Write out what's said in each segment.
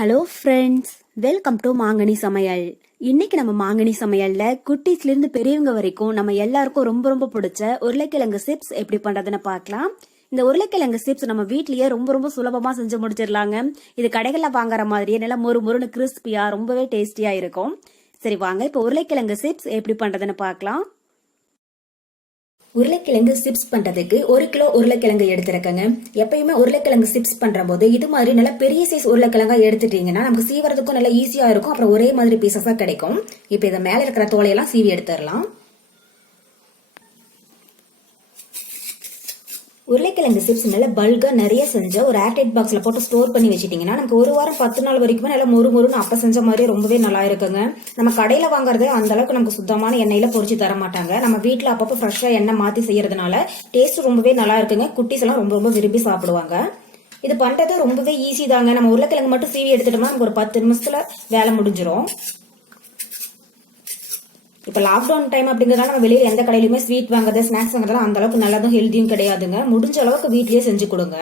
Hello friends, welcome to மாங்கனி சமையல். இன்னைக்கு நம்ம மாங்கனி சமையல்ல குட்டீஸ்ல இருந்து பெரியவங்க வரைக்கும் நம்ம எல்லாருக்கும் ரொம்ப ரொம்ப பிடிச்ச உருளைக்கிழங்கு சிப்ஸ் எப்படி பண்றதுன்னு பார்க்கலாம். இந்த உருளைக்கிழங்கு சிப்ஸ் நம்ம வீட்லயே ரொம்ப ரொம்ப சுலபமா செஞ்சு முடிச்சிடலாங்க. இது கடைகள்ல வாங்குற மாதிரியே நல்லா மொறு மொறுன்னு கிறிஸ்பியா ரொம்பவே டேஸ்டியா இருக்கும். சரி வாங்க, இப்போ உருளைக்கிழங்கு சிப்ஸ் எப்படி பண்றதுன்னு பார்க்கலாம். உருளைக்கிழங்கு சிப்ஸ் பண்றதுக்கு 1 கிலோ உருளைக்கிழங்கு எடுத்துருக்கங்க. எப்பயுமே உருளைக்கிழங்கு சிப்ஸ் பண்ற போது இது மாதிரி நல்ல பெரிய சைஸ் உருளைக்கிழங்கா எடுத்துட்டீங்கன்னா நமக்கு சீவறதுக்கும் நல்லா ஈஸியா இருக்கும். அப்புறம் ஒரே மாதிரி பீசஸா கிடைக்கும். இப்ப இதை மேல இருக்கிற தோலையெல்லாம் சீவி எடுத்துடலாம். உருளைக்கிழங்கு சிப்ஸ் நல்ல பல்கா நிறைய செஞ்ச ஒரு ஏர்டைட் பாக்ஸ்ல போட்டு ஸ்டோர் பண்ணி வச்சிட்டீங்கன்னா நமக்கு 1 வாரம் 10 நாள் வரைக்குமே நல்லா மொறு மொறுன்னு அப்ப செஞ்ச மாதிரி ரொம்பவே நல்லா இருக்குங்க. நம்ம கடையில வாங்குறது அந்த அளவுக்கு நமக்கு சுத்தமான எண்ணெயில பொரிச்சு தர மாட்டாங்க. நம்ம வீட்டுல அப்பப்போ ஃப்ரெஷ்ஷா எண்ணெய் மாத்தி செய்யறதுனால டேஸ்ட் ரொம்பவே நல்லா இருக்குங்க. குட்டீஸ் எல்லாம் ரொம்ப ரொம்ப விரும்பி சாப்பிடுவாங்க. இது பண்றது ரொம்பவே ஈஸி தாங்க. நம்ம உருளைக்கிழங்கு மட்டும் சீவி எடுத்துட்டோம்னா நமக்கு ஒரு 10 நிமிஷத்துல வேலை முடிஞ்சிரும். இப்ப லாக்டவுன் டைம் அப்படிங்கறதால நம்ம வெளியில எந்த கடையிலுமே ஸ்வீட் வாங்குறது ஸ்நாக்ஸ் வாங்குறதுலாம் அந்த அளவுக்கு நல்லதும் ஹெல்த்தியும் கிடையாதுங்க. முடிஞ்ச அளவுக்கு வீட்லயே செஞ்சு கொடுங்க.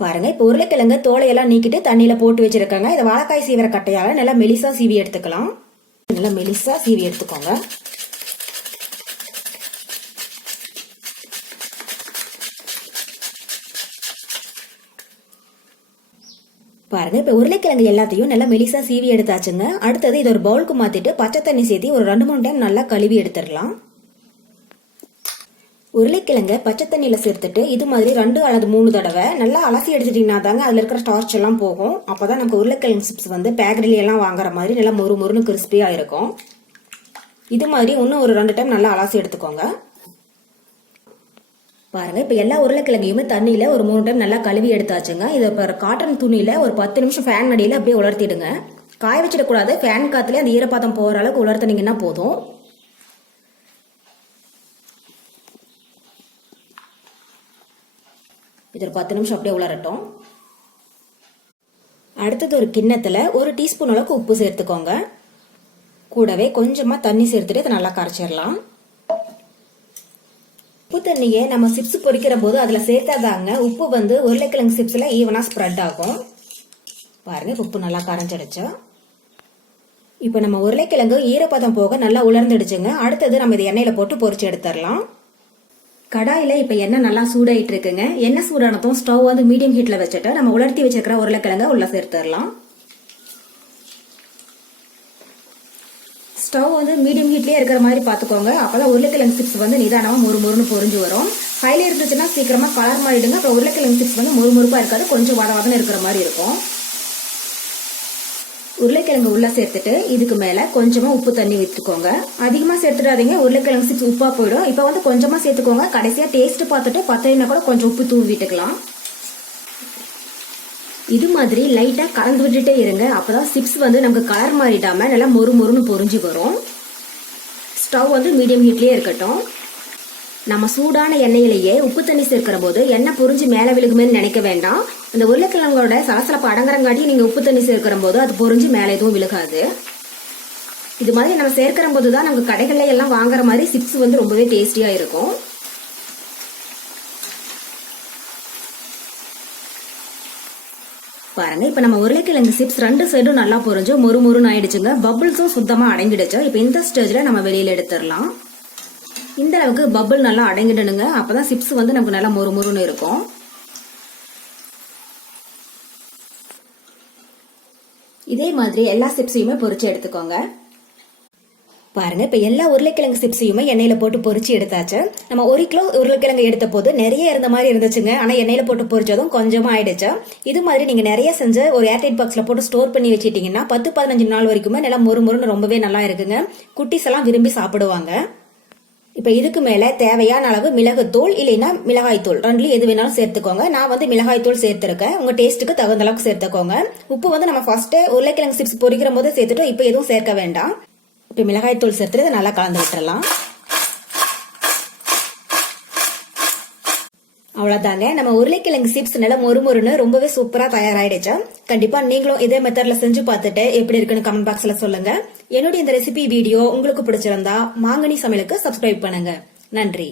பாருங்க, இப்ப உருளைக்கிழங்கு தோலையெல்லாம் நீக்கிட்டு தண்ணியில போட்டு வச்சிருக்காங்க. இதை வாழைக்காய் சீவிர கட்டையால நல்லா மெலிசா சீவி எடுத்துக்கலாம். நல்லா மெலிசா சீவி எடுத்துக்கோங்க. பாருங்க, இப்ப உருளைக்கிழங்கு எல்லாத்தையும் நல்லா மெலிசா சீவி எடுத்தாச்சுங்க. அடுத்தது இது ஒரு பவுலுக்கு மாத்திட்டு பச்சை தண்ணி சேர்த்து ஒரு 2-3 டைம் நல்லா கழுவி எடுத்துடலாம். உருளைக்கிழங்க பச்சை தண்ணியில சேர்த்துட்டு இது மாதிரி 2 அல்லது 3 தடவை நல்லா அலசி எடுத்துட்டீங்கன்னா தாங்க அதுல இருக்கிற ஸ்டார்ச் எல்லாம் போகும். அப்பதான் நமக்கு உருளைக்கிழங்கு சிப்ஸ் வந்து பேக்கரியில எல்லாம் வாங்குற மாதிரி நல்லா மொறு மொறுன்னு கிறிஸ்பியா இருக்கும். இது மாதிரி இன்னும் ஒரு 2 டைம் நல்லா அலசி எடுத்துக்கோங்க. பாருங்க, இப்ப எல்லா உருளைக்கிழங்கையுமே தண்ணியில ஒரு 3 டைம் நல்லா கழுவி எடுத்தாச்சுங்க. இதை காட்டன் துணியில ஒரு 10 நிமிஷம் ஃபேன் அடியில அப்படியே உலர்த்திடுங்க. காய வச்சிடக்கூடாது. ஃபேன் காத்துல அந்த ஈரப்பாதம் போற அளவுக்கு உலர்த்தினீங்கன்னா போதும். இது ஒரு 10 நிமிஷம் அப்படியே உலரட்டும். அடுத்தது ஒரு கிண்ணத்துல 1 டீஸ்பூன் அளவுக்கு உப்பு சேர்த்துக்கோங்க. கூடவே கொஞ்சமா தண்ணி சேர்த்துட்டு இதை நல்லா கரைச்சிடலாம். உப்பு தண்ணியை நம்ம சிப்ஸ் பொரிக்கிற போது அதுல சேர்த்தாதாங்க உப்பு வந்து உருளைக்கிழங்கு சிப்ஸ்ல ஈவனா ஸ்ப்ரெட் ஆகும். பாருங்க, உப்பு நல்லா கரைஞ்சிடுச்சு. இப்ப நம்ம உருளைக்கிழங்கு ஈரப்பதம் போக நல்லா உலர்ந்துடுச்சுங்க. அடுத்தது நம்ம இதை எண்ணெயில போட்டு பொரிச்சு எடுத்துடலாம். கடாயில இப்ப எண்ணெய் நல்லா சூடாயிட்டு இருக்குங்க. எண்ணெய் சூடானதும் ஸ்டவ் வந்து மீடியம் ஹீட்ல வச்சுட்டு நம்ம உலர்த்தி வச்சிருக்கிற உருளைக்கிழங்க உள்ள சேர்த்துடலாம். ஸ்டவ் வந்து மீடியம் ஹீட்லயே இருக்கிற மாதிரி பாத்துக்கோங்க. அப்பதான் உருளைக்கிழங்கு சிப்ஸ் வந்து நிதானமா மொறு மொறுன்னு பொரிஞ்சு வரும். ஹைல இருந்துச்சுன்னா சீக்கிரமா கலர் மாறிடுங்க. அப்புறம் உருளைக்கிழங்கு சிப்ஸ் வந்து மொறு மொறுப்பா இருக்காது, கொஞ்சம் வதவதன்னு இருக்கிற மாதிரி இருக்கும். உருளைக்கிழங்கு உள்ள சேர்த்துட்டு இதுக்கு மேல கொஞ்சமா உப்பு தண்ணி விட்டுக்கோங்க. அதிகமா சேர்த்துடாதீங்க, உருளைக்கிழங்கு சிப்ஸ் உப்பா போயிடும். இப்ப வந்து கொஞ்சமா சேர்த்துக்கோங்க. கடைசியா டேஸ்ட் பார்த்துட்டு பத்தலைன்னா கூட கொஞ்சம் உப்பு தூவி விட்டுக்கலாம். இது மாதிரி லைட்டா கலந்து விட்டுட்டே இருங்க. அப்பதான் சிப்ஸ் வந்து நமக்கு கலர் மாறிடாம நல்லா மொறு மொறுன்னு பொரிஞ்சு வரும். ஸ்டவ் வந்து மீடியம் ஹீட்லயே இருக்கட்டும். நம்ம சூடான எண்ணெயிலேயே உப்பு தண்ணி சேர்க்கிற போது எண்ணெய் பொரிஞ்சு மேல விழுகுமே நினைக்க வேண்டாம். அந்த உருளைக்கிழங்கோட சலசலப்பு அடங்குறங்காட்டி நீங்க உப்பு தண்ணி சேர்க்கிற போது அது பொரிஞ்சு மேல எதுவும் விழுகாது. இது மாதிரி நம்ம சேர்க்கிற போதுதான் நமக்கு கடைகள்ல எல்லாம் வாங்குற மாதிரி சிப்ஸ் வந்து ரொம்பவே டேஸ்டியா இருக்கும். பாருங்க, இப்ப நம்ம உருளைக்கிழங்கு சிப்ஸ் 2 சைடும் நல்லா பொரிஞ்சு மொறு மொறுன்னு ஆயிடுச்சுங்க. பபிள்ஸும் சுத்தமா அடங்கிடுச்சு. இப்ப இந்த ஸ்டேஜ்ல நம்ம வெளியில எடுத்துடலாம். இந்த அளவுக்கு பபிள் நல்லா அடங்கிடணுங்க. அப்பதான் சிப்ஸ் வந்து நமக்கு நல்லா மொறு மொறுன்னு இருக்கும். இதே மாதிரி எல்லா சிப்ஸையுமே பொரிச்சு எடுத்துக்கோங்க. பாருங்க, இப்ப எல்லா உருளைக்கிழங்கு சிப்ஸையுமே எண்ணெயில போட்டு பொரிச்சு எடுத்தாச்சு. நம்ம 1 கிலோ உருளைக்கிழங்கு எடுத்த போது நிறைய இருந்த மாதிரி இருந்துச்சுங்க. ஆனா எண்ணெயில போட்டு பொரிச்சதும் கொஞ்சமா ஆயிடுச்சு. இது மாதிரி நீங்க நிறைய செஞ்சு ஒரு ஏர்டைட் பாக்ஸ்ல போட்டு ஸ்டோர் பண்ணி வச்சிட்டீங்கன்னா 10-15 நாள் வரைக்குமே நல்லா மொறு மொறுன்னு ரொம்பவே நல்லா இருக்குங்க. குட்டீஸ் எல்லாம் விரும்பி சாப்பிடுவாங்க. இப்ப இதுக்கு மேல தேவையான அளவு மிளகுத்தூள் இல்லைன்னா மிளகாய் தூள் 2ல எது வேணாலும் சேர்த்துக்கோங்க. நான் வந்து மிளகாய் தூள் சேர்த்திருக்கேன். உங்க டேஸ்ட்டுக்கு தகுந்த அளவுக்கு சேர்த்துக்கோங்க. உப்பு வந்து நம்ம ஃபர்ஸ்ட் உருளைக்கிழங்கு சிப்ஸ் பொரிக்கிற போது சேர்த்துட்டு இப்ப எதுவும் சேர்க்க வேண்டாம். இப்ப மிளகாய் தூள் சேர்த்துட்டு நல்லா கலந்து விட்டுறலாம். அவ்வளவுதாங்க, நம்ம உருளைக்கிழங்கு சிப்ஸ் நல்லா மொறு மொறுன்னு ரொம்பவே சூப்பரா தயாராயிடுச்சு. கண்டிப்பா நீங்களும் இதே மெத்தட்ல செஞ்சு பார்த்துட்டு எப்படி இருக்குன்னு கமெண்ட் பாக்ஸ்ல சொல்லுங்க. என்னுடைய இந்த ரெசிபி வீடியோ உங்களுக்கு பிடிச்சிருந்தா மாங்கனி சமையலுக்கு சப்ஸ்கிரைப் பண்ணுங்க. நன்றி.